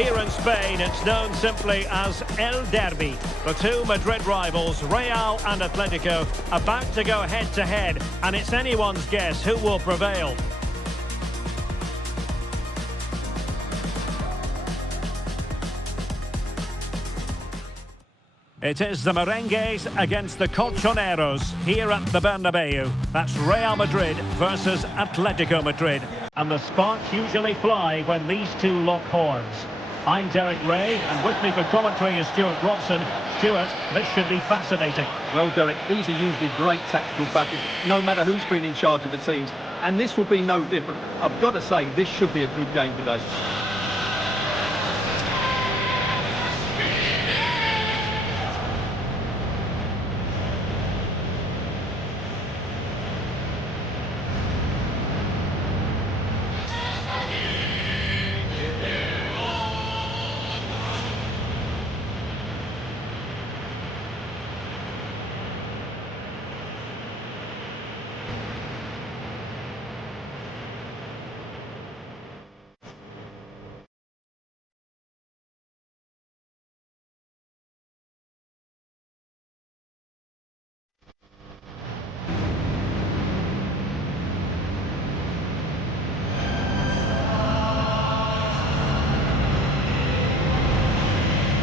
Here in Spain, it's known simply as El Derby. The two Madrid rivals, Real and Atletico, about to go head-to-head, and it's anyone's guess who will prevail. It is the Merengues against the Colchoneros here at the Bernabeu. That's Real Madrid versus Atletico Madrid. And the sparks usually fly when these two lock horns. I'm Derek Ray, and with me for commentary is Stuart Robson. Stuart, this should be fascinating. Well, Derek, these are usually great tactical battles, no matter who's been in charge of the teams. And this will be no different. I've got to say, this should be a good game today.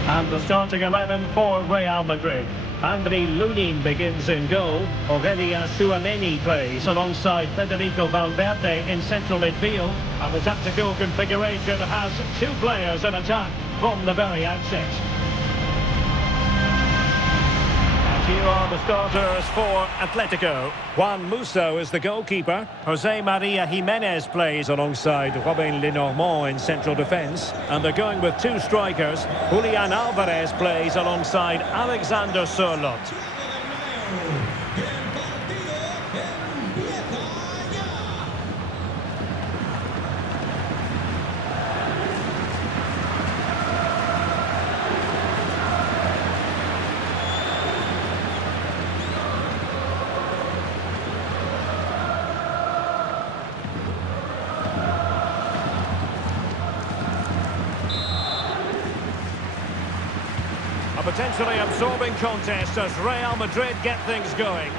And the starting 11 for Real Madrid. Andriy Lunin begins in goal. Aurelien Tchouameni plays alongside Federico Valverde in central midfield. And the tactical configuration has two players in attack from the very outset. Here are the starters for Atletico. Juan Musso is the goalkeeper. Jose Maria Jimenez plays alongside Robin Lenormand in central defence. And they're going with two strikers. Julián Álvarez plays alongside Alexander Sørloth. Potentially absorbing contest as Real Madrid get things going.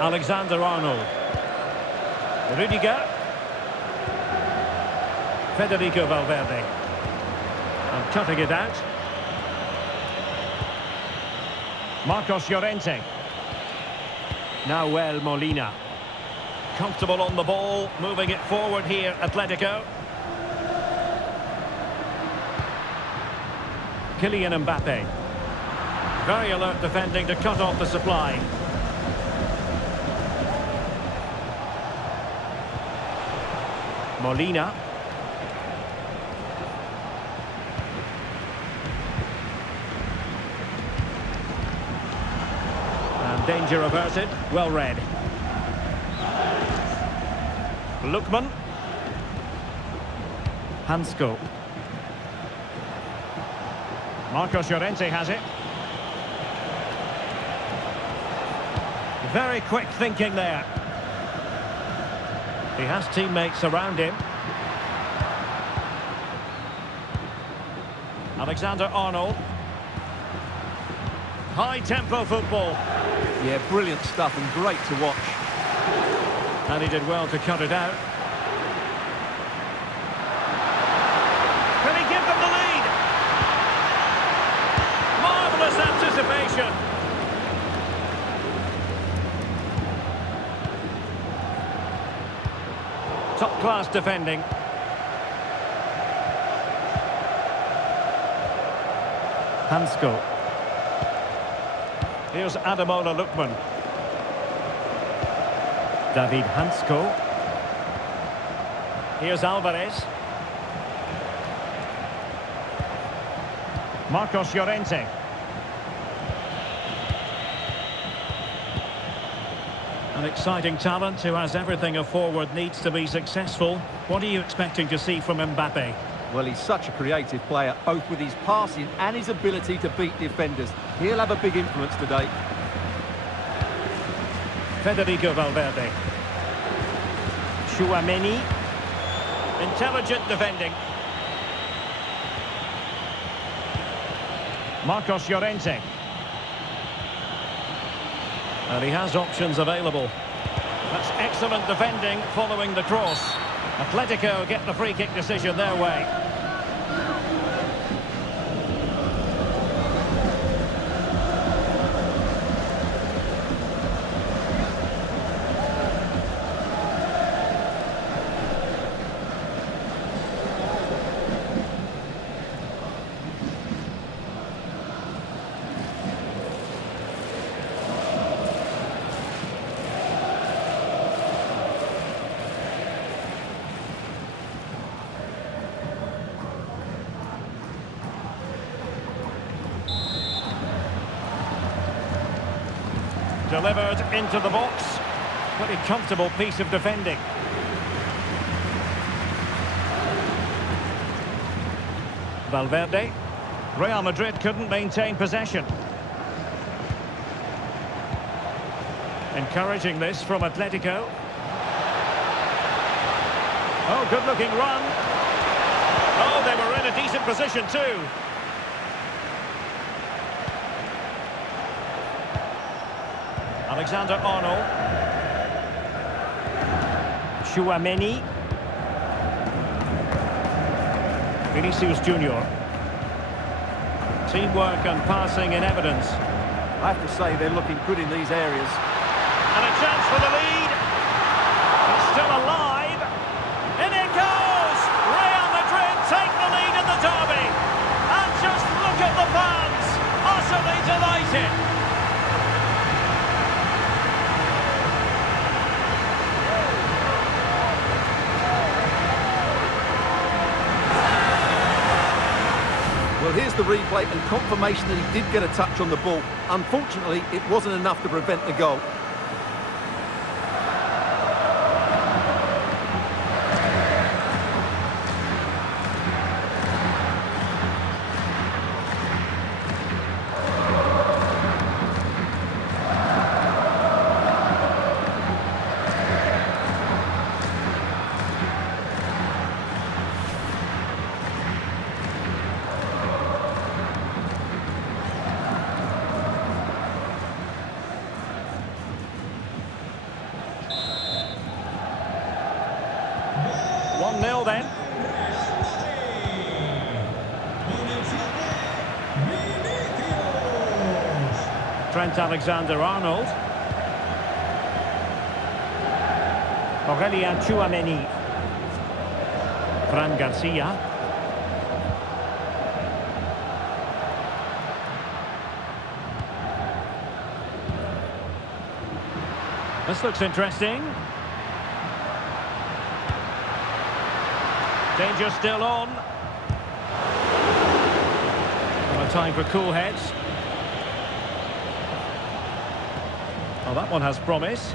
Alexander-Arnold. Rudiger. Federico Valverde. And cutting it out. Marcos Llorente. Nahuel Molina. Comfortable on the ball, moving it forward here, Atletico. Kylian Mbappé. Very alert defending to cut off the supply. Molina. And danger averted, well read. Lookman. Hansko. Marcos Llorente has it. Very quick thinking there. He has teammates around him. Alexander-Arnold. High-tempo football. Yeah, brilliant stuff and great to watch. And he did well to cut it out. Can he give them the lead? Marvellous anticipation. Top-class defending. Hansko. Here's Ademola Lookman. David Hansko. Here's Álvarez. Marcos Llorente. An exciting talent who has everything a forward needs to be successful. What are you expecting to see from Mbappé? Well, he's such a creative player, both with his passing and his ability to beat defenders. He'll have a big influence today. Federico Valverde. Tchouaméni. Intelligent defending. Marcos Llorente. And he has options available. That's excellent defending following the cross. Atletico get the free kick decision their way. Delivered into the box. Pretty comfortable piece of defending. Valverde. Real Madrid couldn't maintain possession. Encouraging this from Atletico. Oh, good-looking run. Oh, they were in a decent position too. Alexander-Arnold. Tchouaméni. Vinicius Junior. Teamwork and passing in evidence. I have to say they're looking good in these areas. And a chance for the lead. It's still alive. And it goes! Real Madrid take the lead in the derby. And just look at the fans. Utterly delighted. Well, here's the replay and confirmation that he did get a touch on the ball. Unfortunately, it wasn't enough to prevent the goal. Nil then. Trent Alexander-Arnold. Aurélien Tchouaméni. Fran Garcia. This looks interesting. Danger still on. And a time for cool heads. Oh, that one has promise.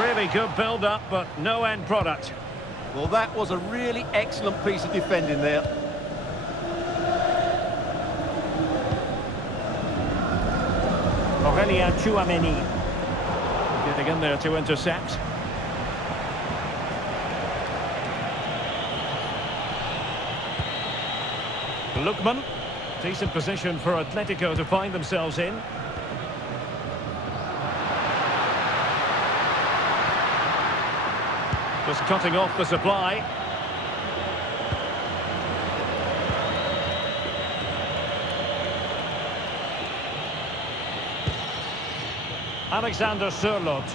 Really good build-up, but no end product. Well, that was a really excellent piece of defending there. Aurélien Tchouaméni. Getting in there to intercept. Lookman. Decent position for Atletico to find themselves in. Just cutting off the supply. Alexander Sørloth.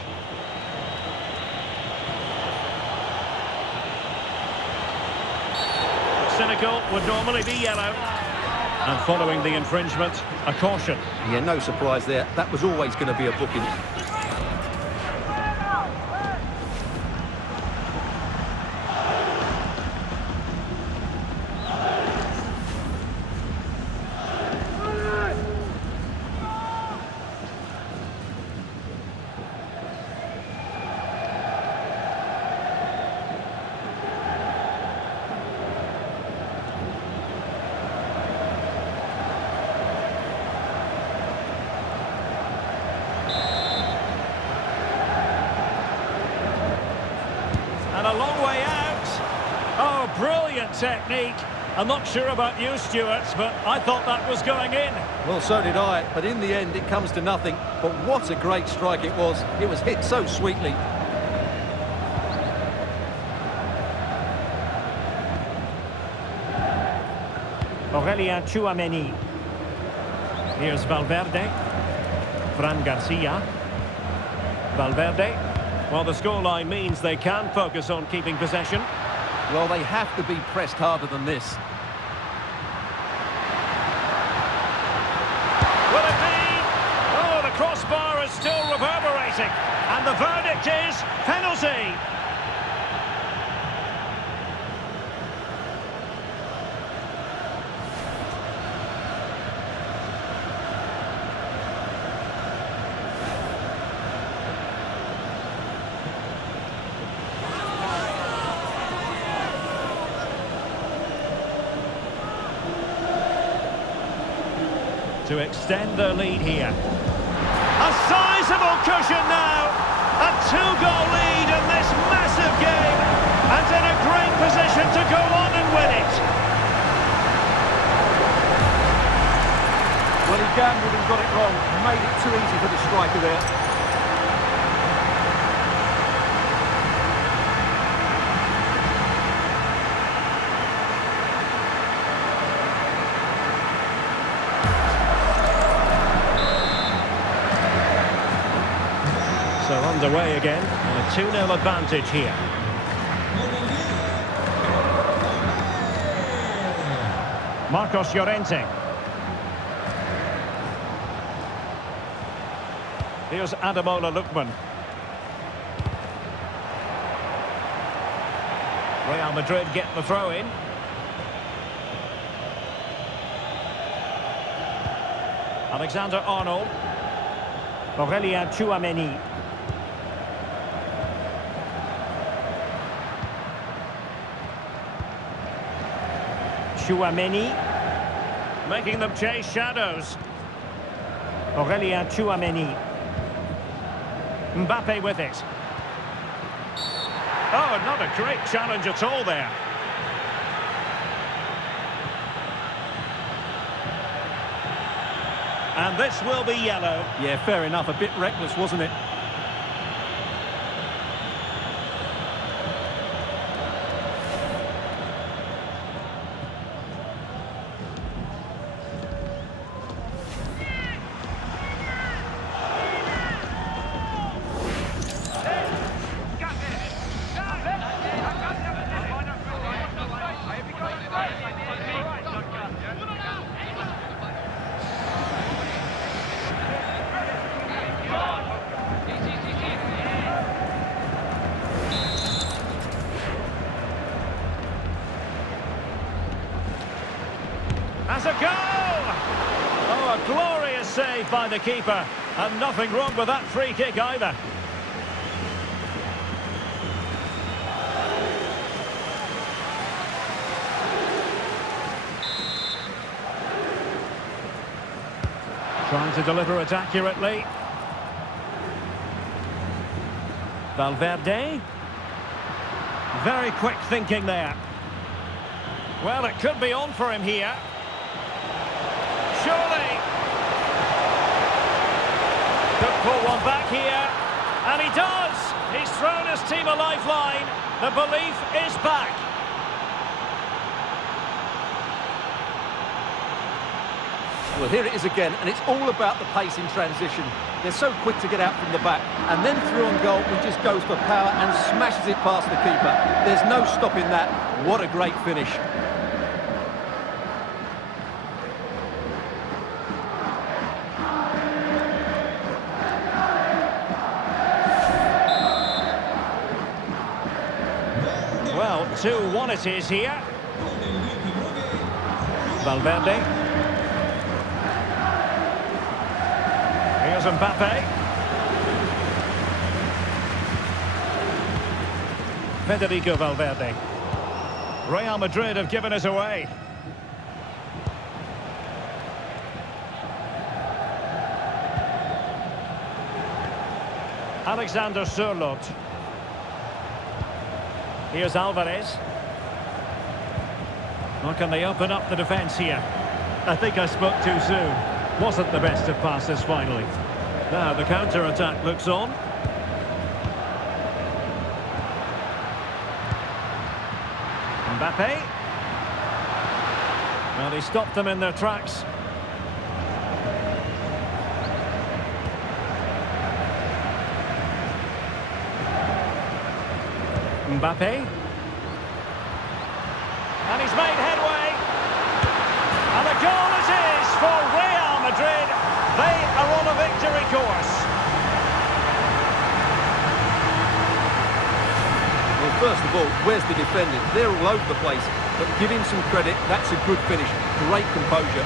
Cynical would normally be yellow. And following the infringement, a caution. Yeah, no surprise there. That was always going to be a booking. brilliant technique. I'm not sure about you, Stuart, but I thought that was going in. Well, so did I, but in the end it comes to nothing. But what a great strike it was. It was hit so sweetly. Tchouaméni. Here's Valverde. Fran Garcia. Valverde. Well, the scoreline means they can focus on keeping possession. Well, they have to be pressed harder than this. Will it be? Oh, the crossbar is still reverberating. And the verdict is penalty. To extend their lead here. A sizable cushion now. A two-goal lead in this massive game. And in a great position to go on and win it. Well, he gambled and got it wrong. Made it too easy for the striker there. So underway again, and a 2-0 advantage here. Marcos Llorente. Here's Ademola Lookman. Real Madrid get the throw in. Alexander-Arnold. Tchouaméni. Tchouaméni, making them chase shadows. Tchouaméni. Mbappé with it. Oh, not a great challenge at all there. And this will be yellow. Yeah, fair enough. A bit reckless, wasn't it? Has a goal! Oh, a glorious save by the keeper. And nothing wrong with that free kick either. Trying to deliver it accurately. Valverde. Very quick thinking there. Well, it could be on for him here. Surely. Could pull one back here. And he does. He's thrown his team a lifeline. The belief is back. Well, here it is again, and it's all about the pace in transition. They're so quick to get out from the back, and then through on goal, he just goes for power and smashes it past the keeper. There's no stopping that. What a great finish. Well, 2-1 it is here. Valverde. Here's Mbappé. Federico Valverde. Real Madrid have given it away. Alexander Sørloth. Here's Álvarez. Or can they open up the defence here? I think I spoke too soon. Wasn't the best of passes finally. Now the counter-attack looks on. Mbappé. Well, he stopped them in their tracks. Mbappé. And he's made headway. And the goal it is for Real Madrid. They are on a victory course. Well, first of all, where's the defending? They're all over the place. But give him some credit. That's a good finish. Great composure.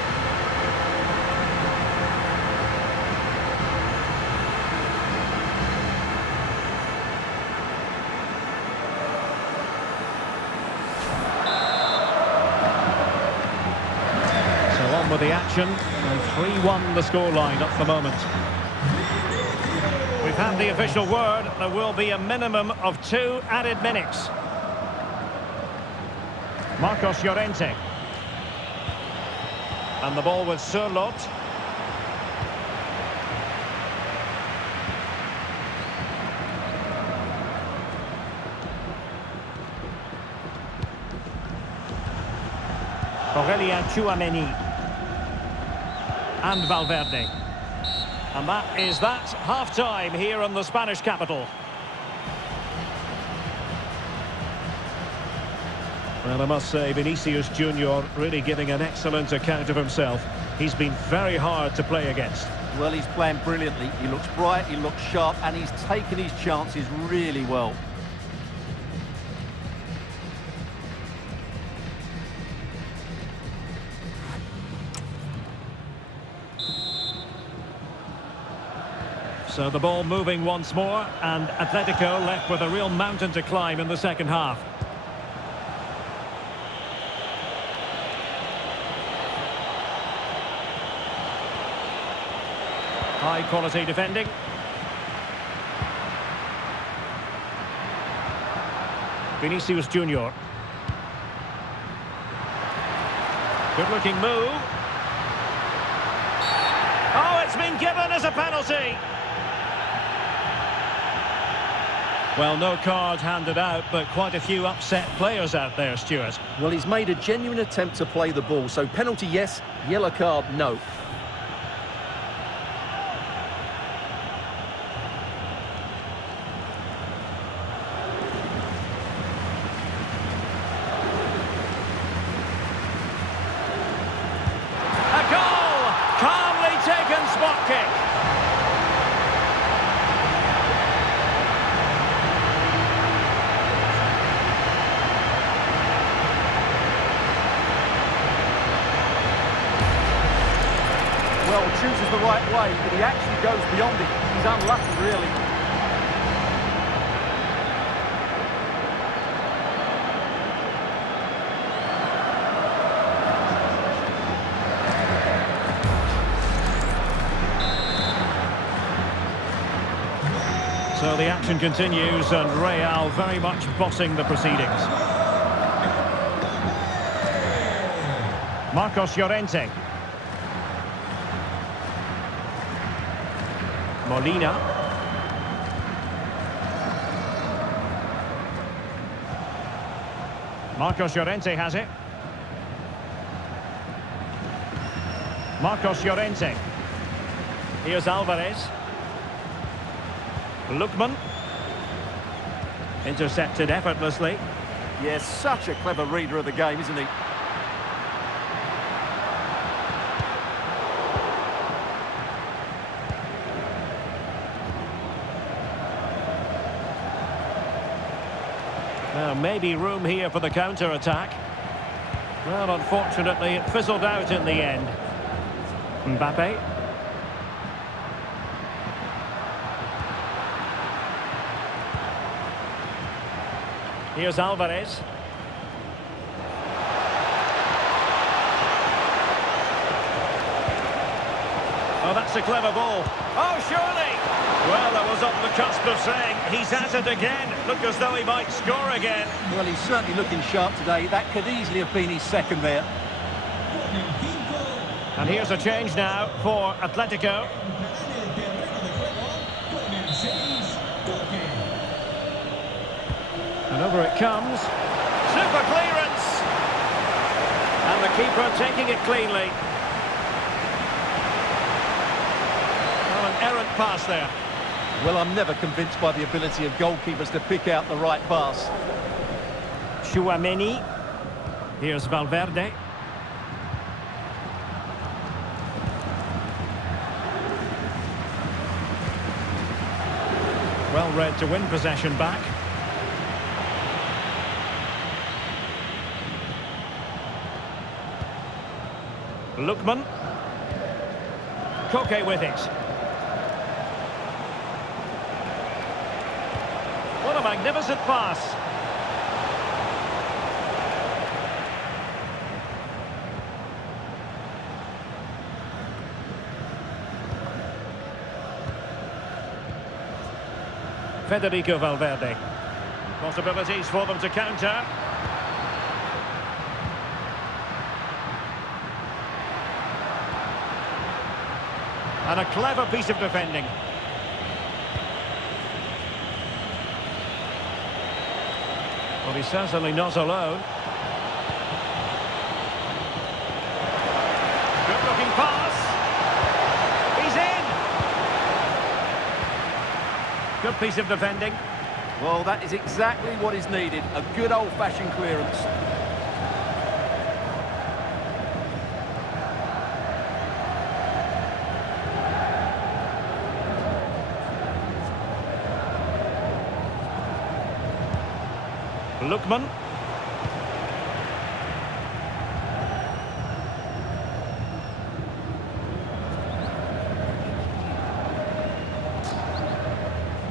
With the action, and 3-1 the scoreline at the moment. We've had the official word. There will be a minimum of 2 added minutes. Marcos Llorente. And the ball with Sørloth. Julián and Valverde. And that is that. Half-time here in the Spanish capital. Well, I must say, Vinicius Junior really giving an excellent account of himself. He's been very hard to play against. Well, he's playing brilliantly. He looks bright, he looks sharp, and he's taken his chances really well. So the ball moving once more, and Atletico left with a real mountain to climb in the second half. High quality defending. Vinicius Junior. Good looking move. Oh, it's been given as a penalty. Well, no card handed out, but quite a few upset players out there, Stuart. Well, he's made a genuine attempt to play the ball, so penalty yes, yellow card no. A goal! Calmly taken spot kick. Well, chooses the right way, but he actually goes beyond it. He's unlucky, really. So the action continues, and Real very much bossing the proceedings. Marcos Llorente. Molina. Marcos Llorente has it. Marcos Llorente. Here's Álvarez. Lookman. Intercepted effortlessly. Yes, such a clever reader of the game, isn't he? Now, maybe room here for the counter-attack. Well, unfortunately, it fizzled out in the end. Mbappé. Here's Álvarez. Oh, that's a clever ball. Oh, surely! Well, that was on the cusp of saying he's at it again. Look as though he might score again. Well, he's certainly looking sharp today. That could easily have been his second there. And here's a change now for Atletico. And over it comes. Super clearance! And the keeper taking it cleanly. Well, an errant pass there. Well, I'm never convinced by the ability of goalkeepers to pick out the right pass. Tchouaméni. Here's Valverde. Well read to win possession back. Lookman. Koke with it. What a magnificent pass. Federico Valverde. Possibilities for them to counter. And a clever piece of defending. Well, he's certainly not alone. Good-looking pass. He's in. Good piece of defending. Well, that is exactly what is needed. A good old-fashioned clearance. Lookman.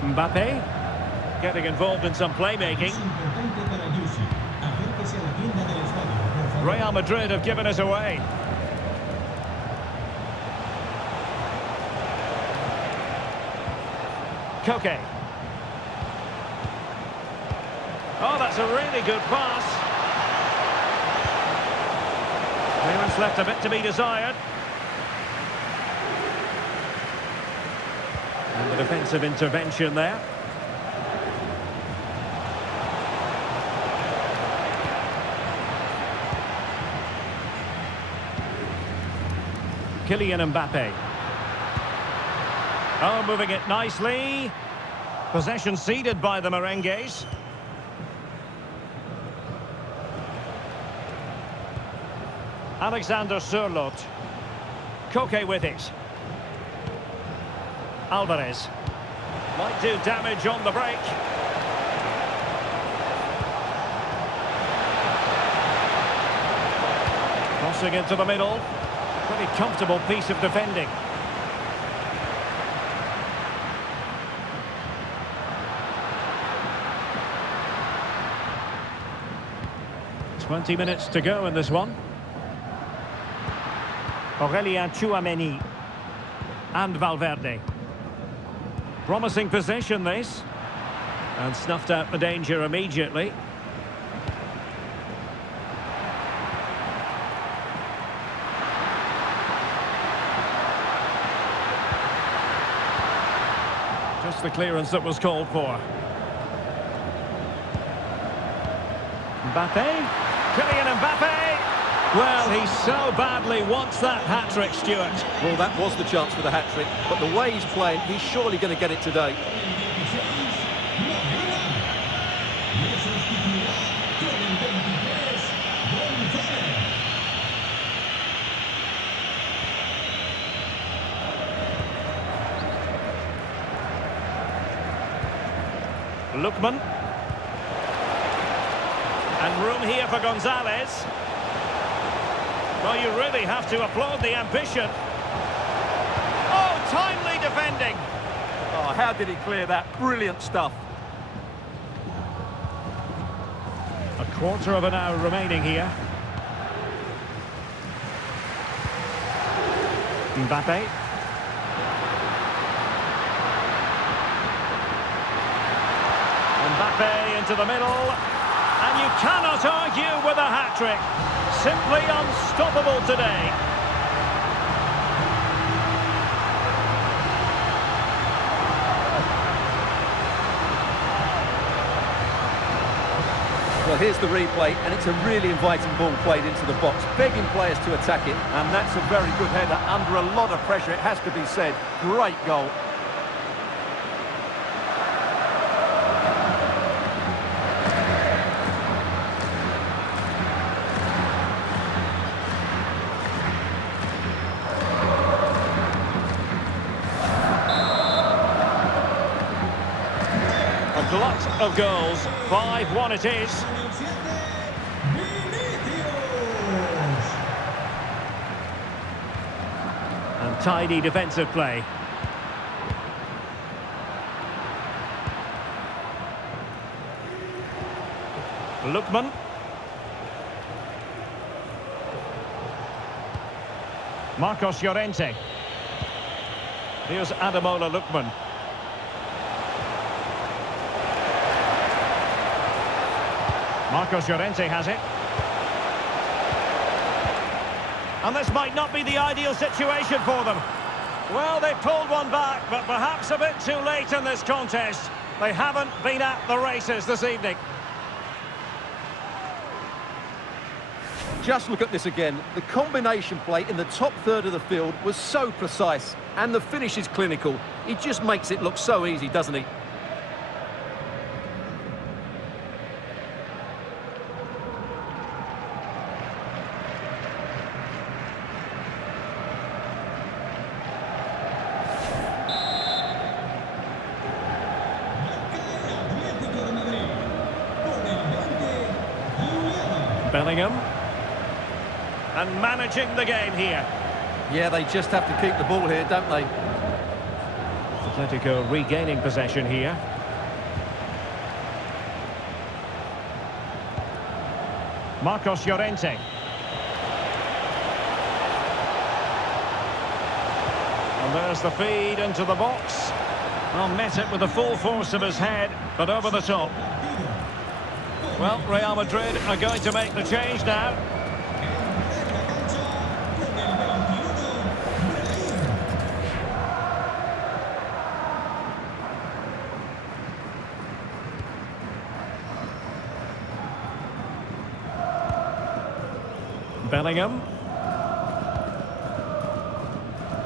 Mbappé getting involved in some playmaking. Real Madrid have given us away. Koke. Oh, that's a really good pass. Clearance left a bit to be desired. And the defensive intervention there. Kylian Mbappé. Oh, moving it nicely. Possession ceded by the Merengues. Alexander Sørloth. Koke with it. Álvarez. Might do damage on the break. Crossing into the middle. Pretty comfortable piece of defending. "20 minutes to go in this one. Tchouaméni and Valverde. Promising possession this. And snuffed out the danger immediately. Just the clearance that was called for. Mbappé. Kylian Mbappé. Well, he so badly wants that hat-trick, Stuart. Well, that was the chance for the hat-trick, but the way he's playing, he's surely going to get it today. Lookman. And room here for Gonzalez. Well, you really have to applaud the ambition. Oh, timely defending. Oh, how did he clear that? Brilliant stuff. A quarter of an hour remaining here. Mbappé. Getafe into the middle. And you cannot argue with a hat-trick. Simply unstoppable today. Well, here's the replay, and it's a really inviting ball played into the box, begging players to attack it, and that's a very good header under a lot of pressure, it has to be said. Great goal. A glut of goals, 5-1 it is. And tidy defensive play. Lookman. Marcos Llorente. Here's Ademola Lookman. Marcos Llorente has it. And this might not be the ideal situation for them. Well, they pulled one back, but perhaps a bit too late in this contest. They haven't been at the races this evening. Just look at this again. The combination play in the top third of the field was so precise, and the finish is clinical. He just makes it look so easy, doesn't he? Bellingham. And managing the game here. Yeah, they just have to keep the ball here, don't they? Atletico regaining possession here. Marcos Llorente. And there's the feed into the box. Well, met it with the full force of his head, but over the top. Well, Real Madrid are going to make the change now. Bellingham.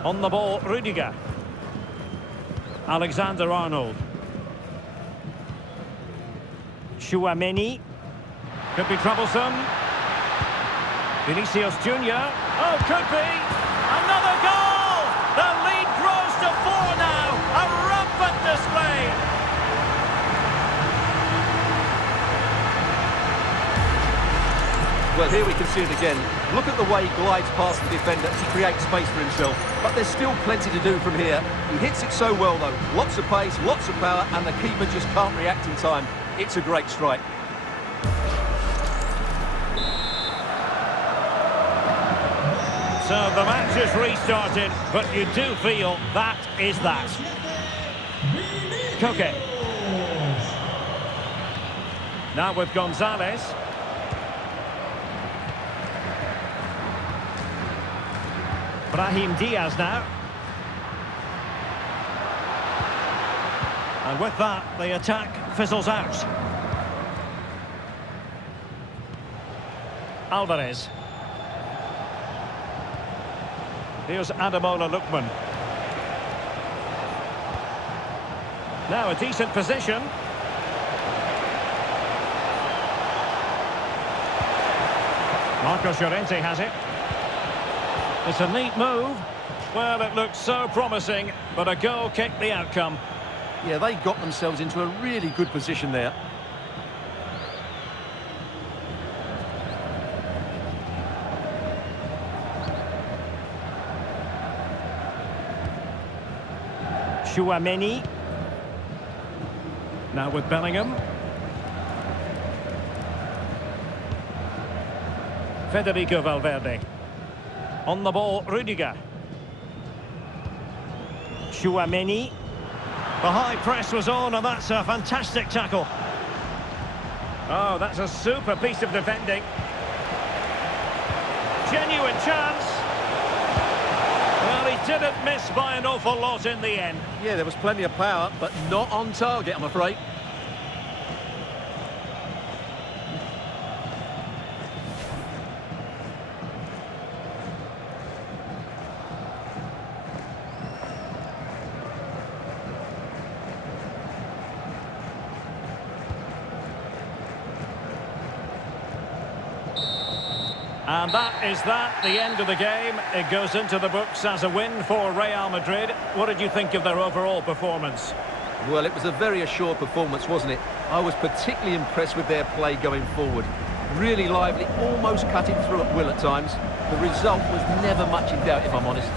On the ball, Rudiger. Alexander-Arnold. Tchouaméni. Could be troublesome. Vinicius Junior. Oh, could be. Another goal! The lead grows to 4 now. A rampant display. Well, here we can see it again. Look at the way he glides past the defender to create space for himself. But there's still plenty to do from here. He hits it so well, though. Lots of pace, lots of power, and the keeper just can't react in time. It's a great strike. So the match is restarted, but you do feel that is that. Koke. Now with Gonzalez. Brahim Diaz now. And with that, the attack fizzles out. Álvarez. Here's Ademola Lookman. Now a decent position. Marcos Llorente has it. It's a neat move. Well, it looked so promising, but a goal kicked the outcome. Yeah, they got themselves into a really good position there. Tchouaméni. Now with Bellingham. Federico Valverde. On the ball, Rudiger. Tchouaméni. The high press was on, and that's a fantastic tackle. Oh, that's a super piece of defending. Genuine chance. Well, he didn't miss by an awful lot in the end. Yeah, there was plenty of power, but not on target, I'm afraid. And that is the end of the game. It goes into the books as a win for Real Madrid. What did you think of their overall performance? Well, it was a very assured performance, wasn't it? I was particularly impressed with their play going forward. Really lively, almost cutting through at will at times. The result was never much in doubt, if I'm honest.